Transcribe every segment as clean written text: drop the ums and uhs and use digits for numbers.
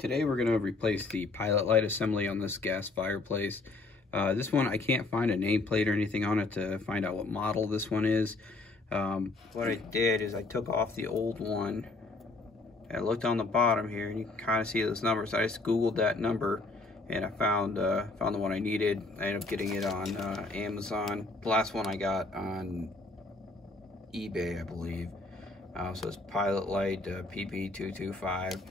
Today we're going to replace the pilot light assembly on this gas fireplace. This one, I can't find a nameplate or anything on it to find out what model this one is. What I did is I took off the old one and I looked on the bottom here, and you can kind of see those numbers. I just Googled that number and I found the one I needed. I ended up getting it on Amazon. The last one I got on eBay, I believe. So it's pilot light PP225.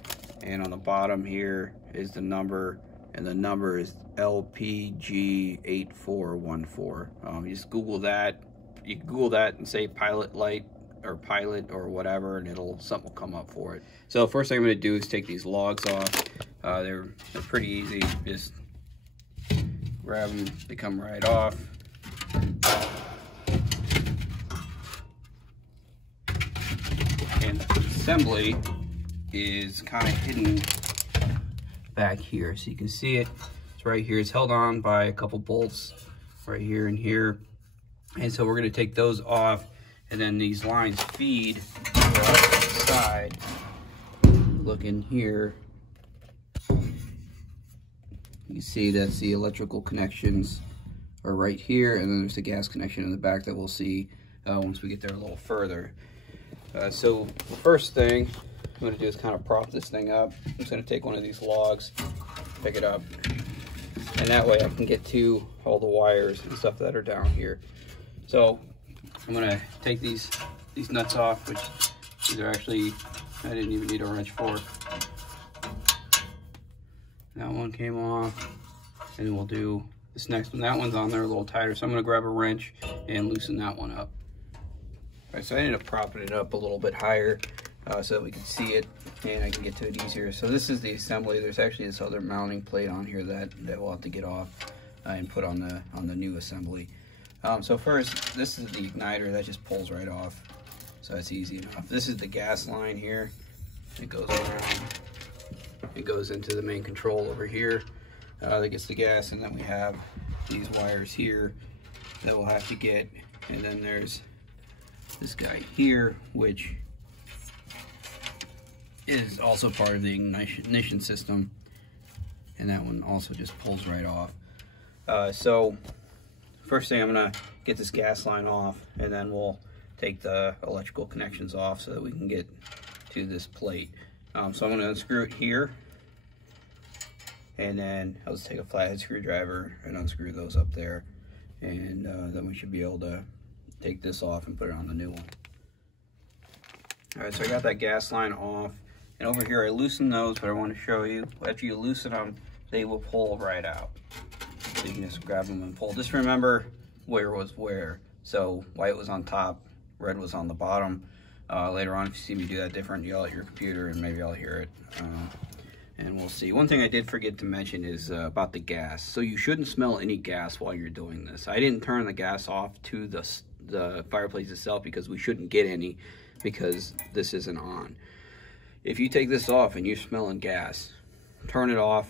And on the bottom here is the number, and the number is LPG8414. You just Google that. You can Google that and say pilot light or pilot or whatever, and something will come up for it. So first thing I'm going to do is take these logs off. They're pretty easy. Just grab them. They come right off. And the assembly is kind of hidden back here, so you can see it. It's right here. It's held on by a couple bolts right here and here, and so we're going to take those off, and then these lines feed off the side. Look in here, you can see that's the electrical connections are right here, and then there's the gas connection in the back that we'll see once we get there a little further. So the first thing I'm going to do is kind of prop this thing up. I'm just going to take one of these logs, pick it up, and that way I can get to all the wires and stuff that are down here. So I'm going to take these nuts off, which these are actually, I didn't even need a wrench for. That one came off, and then we'll do this next one. That one's on there a little tighter, so I'm going to grab a wrench and loosen that one up. All right, so I ended up propping it up a little bit higher so that we can see it and I can get to it easier. So this is the assembly. There's actually this other mounting plate on here that we'll have to get off and put on the new assembly. So first, this is the igniter that just pulls right off, so that's easy enough. This is the gas line here. It goes around. It goes into the main control over here that gets the gas, and then we have these wires here that we'll have to get, and then there's this guy here, which is also part of the ignition system, and that one also just pulls right off. So first thing, I'm gonna get this gas line off, and then we'll take the electrical connections off so that we can get to this plate. So I'm gonna unscrew it here, and then I'll just take a flathead screwdriver and unscrew those up there, and then we should be able to take this off and put it on the new one. All right, so I got that gas line off, and over here I loosened those, but I want to show you, after you loosen them, they will pull right out. So you can just grab them and pull. Just remember where was where. So white was on top, red was on the bottom. Later on, if you see me do that different, yell at your computer and maybe I'll hear it. And we'll see. One thing I did forget to mention is about the gas. So you shouldn't smell any gas while you're doing this. I didn't turn the gas off to the fireplace itself because we shouldn't get any, because this isn't on. If you take this off and you're smelling gas, turn it off,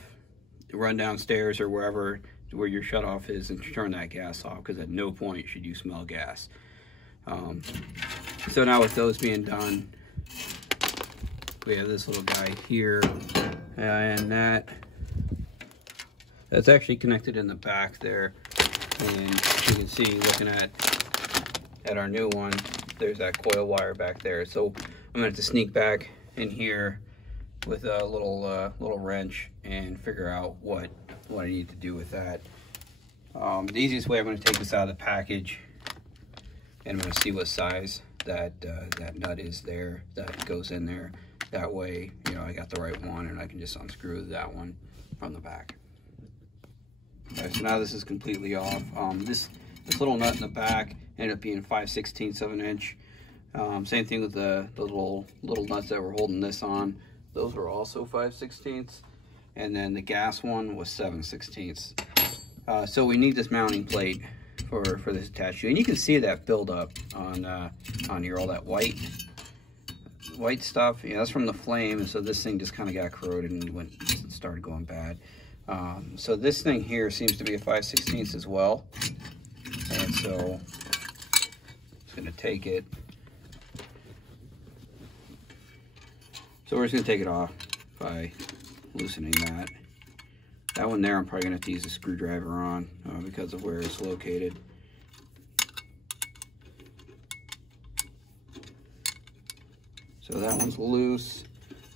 run downstairs or wherever where your shut off is and turn that gas off, because at no point should you smell gas. So now with those being done, we have this little guy here, and that's actually connected in the back there, and you can see, looking at our new one, there's that coil wire back there. So I'm gonna have to sneak back in here with a little wrench and figure out what I need to do with that. The easiest way, I'm going to take this out of the package, and I'm going to see what size that nut is there that goes in there. That way, you know, I got the right one, and I can just unscrew that one from the back. Okay, so now this is completely off. This little nut in the back ended up being 5/16 of an inch. Same thing with the little nuts that were holding this on. Those were also 5/16, and then the gas one was 7/16. So we need this mounting plate for this attached to, and you can see that build up on here, all that white stuff. Yeah, that's from the flame, and so this thing just kind of got corroded and started going bad. So this thing here seems to be a 5/16 as well, and so it's going to take it. So we're just going to take it off by loosening that. That one there I'm probably going to have to use a screwdriver on because of where it's located. So that one's loose.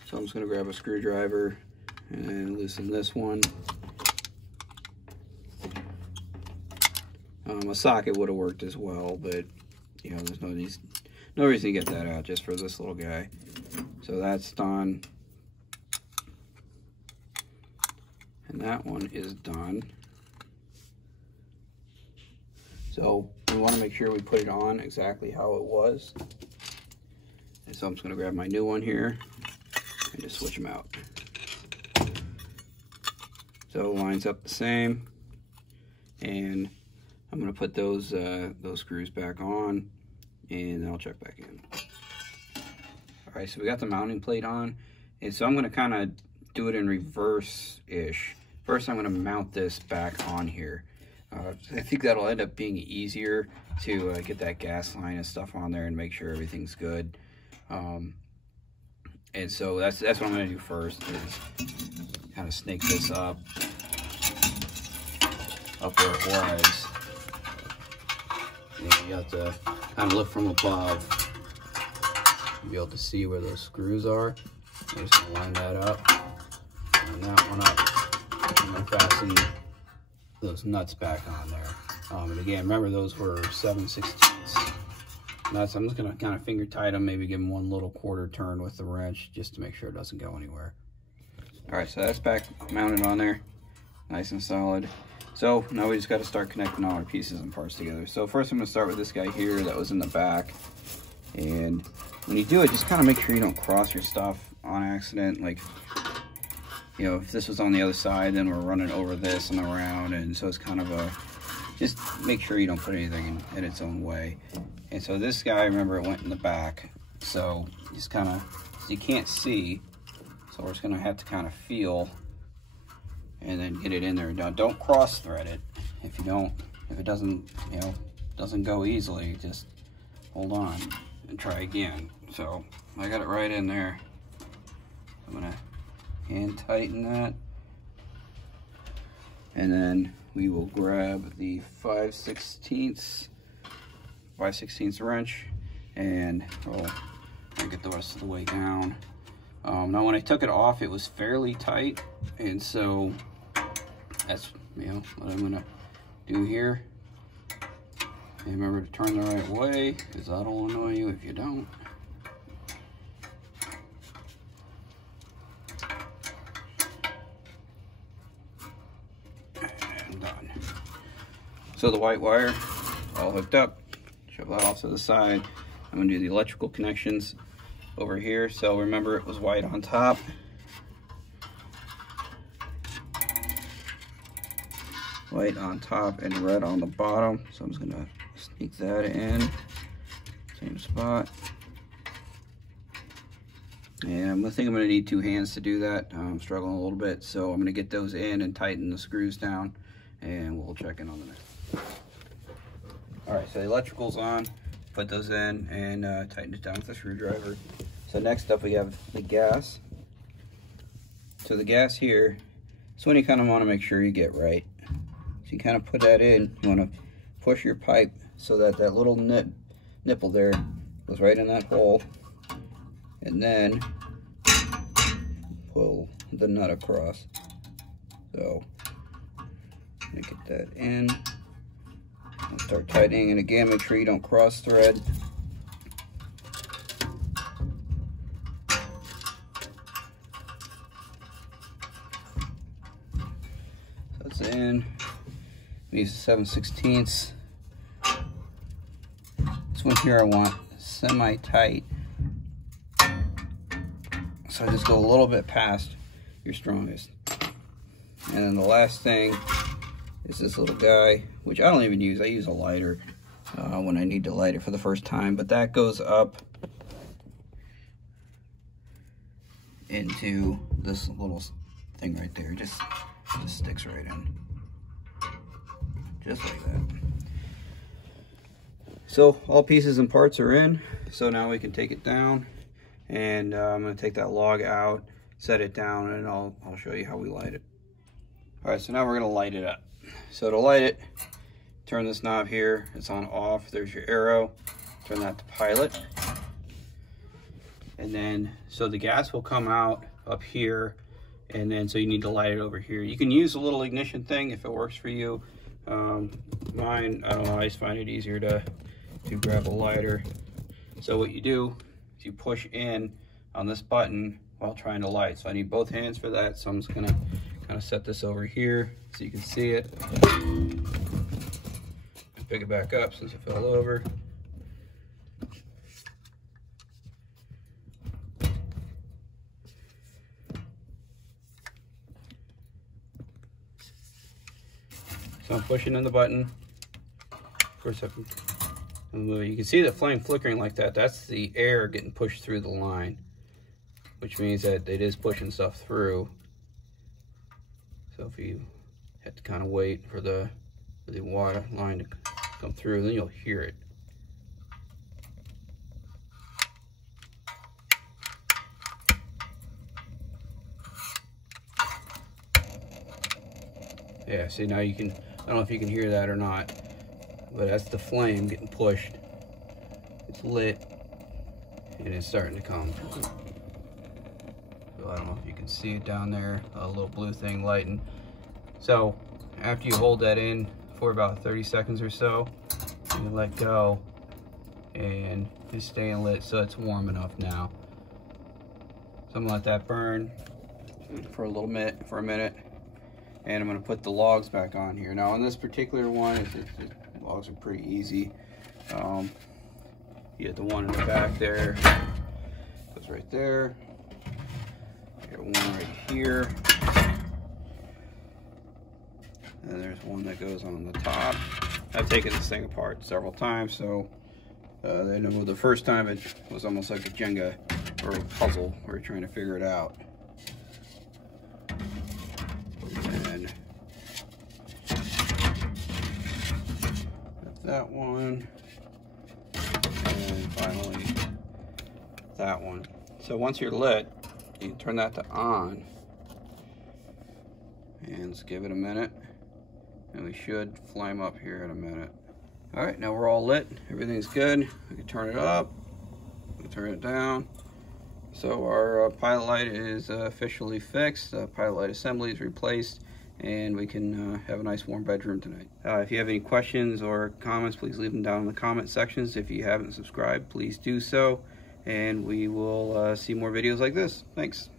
So I'm just going to grab a screwdriver and loosen this one. A socket would have worked as well, but you know, there's no reason to get that out just for this little guy. So that's done. And that one is done. So we want to make sure we put it on exactly how it was. And so I'm just going to grab my new one here and just switch them out. So it lines up the same. And I'm going to put those screws back on, and then I'll check back in. All right, so we got the mounting plate on, and so I'm going to kind of do it in reverse-ish. First, I'm going to mount this back on here. I think that'll end up being easier to get that gas line and stuff on there and make sure everything's good. And so that's what I'm going to do first, is kind of snake this up where it was. And you have to kind of look from above to be able to see where those screws are. I'm just going to line that up, line that one up, and then fasten those nuts back on there. And again, remember those were 7/16 nuts. I'm just going to kind of finger tight them, maybe give them one little quarter turn with the wrench just to make sure it doesn't go anywhere. All right, so that's back mounted on there, nice and solid. So now we just got to start connecting all our pieces and parts together. So first I'm going to start with this guy here that was in the back. And when you do it, just kind of make sure you don't cross your stuff on accident. Like, you know, if this was on the other side, then we're running over this and around. And so it's kind of a, just make sure you don't put anything in its own way. And so this guy, remember, it went in the back. So just kind of, you can't see. So we're just going to have to kind of feel and then get it in there. Now, don't cross thread it. If it doesn't, you know, doesn't go easily, just hold on and try again. So I got it right in there. I'm gonna hand tighten that, and then we will grab the 5/16 wrench, and we'll get the rest of the way down. Now when I took it off, it was fairly tight, and so that's, you know, what I'm gonna do here. And remember to turn the right way, because that'll annoy you if you don't. And done. So the white wire all hooked up, shove that off to the side. I'm gonna do the electrical connections over here. So remember, it was white on top. White on top and red on the bottom. So I'm just gonna sneak that in, same spot. And I think I'm gonna need two hands to do that. I'm struggling a little bit, so I'm gonna get those in and tighten the screws down, and we'll check in on the next. All right, so the electrical's on. Put those in and tighten it down with the screwdriver. So next up we have the gas. So the gas here, this one you kind of want to make sure you get right. So you kind of put that in, you want to push your pipe so that that little nipple there goes right in that hole, and then pull the nut across. So I'm gonna get that in and start tightening, and again, make sure you don't cross thread. So it's in. Use 7/16. This one here I want semi-tight. So I just go a little bit past your strongest. And then the last thing is this little guy, which I don't even use. I use a lighter when I need to light it for the first time. But that goes up into this little thing right there. Just sticks right in. Just like that. So all pieces and parts are in. So now we can take it down, and I'm going to take that log out, set it down, and I'll show you how we light it. All right, so now we're gonna light it up. So to light it, turn this knob here, it's on off, there's your arrow, turn that to pilot. And then, so the gas will come out up here, and then so you need to light it over here. You can use a little ignition thing if it works for you. Mine, I don't know, I just find it easier to grab a lighter. So what you do is you push in on this button while trying to light. So I need both hands for that, so I'm just gonna kind of set this over here so you can see it. Pick it back up since it fell over. So I'm pushing in the button. Of course, you can see the flame flickering like that. That's the air getting pushed through the line, which means that it is pushing stuff through. So if you have to kind of wait for the water line to come through, then you'll hear it. Yeah, see, now you can, I don't know if you can hear that or not, but that's the flame getting pushed. It's lit and it's starting to come. So I don't know if you can see it down there, a little blue thing lighting. So after you hold that in for about 30 seconds or so, you let go and it's staying lit, so it's warm enough now. So I'm gonna let that burn for a minute, and I'm gonna put the logs back on here. Now on this particular one, the logs are pretty easy. You get the one in the back there, goes right there. You got one right here. And there's one that goes on the top. I've taken this thing apart several times, so they know the first time it was almost like a Jenga or a puzzle where you're trying to figure it out. And that one, and finally that one. So once you're lit, you can turn that to on, and let's give it a minute, and we should flame up here in a minute. All right, now we're all lit, everything's good. We can turn it up, we can turn it down. So our pilot light is officially fixed. The pilot light assembly is replaced, and we can have a nice warm bedroom tonight. If you have any questions or comments, please leave them down in the comment sections. If you haven't subscribed, please do so, and we will see more videos like this. Thanks.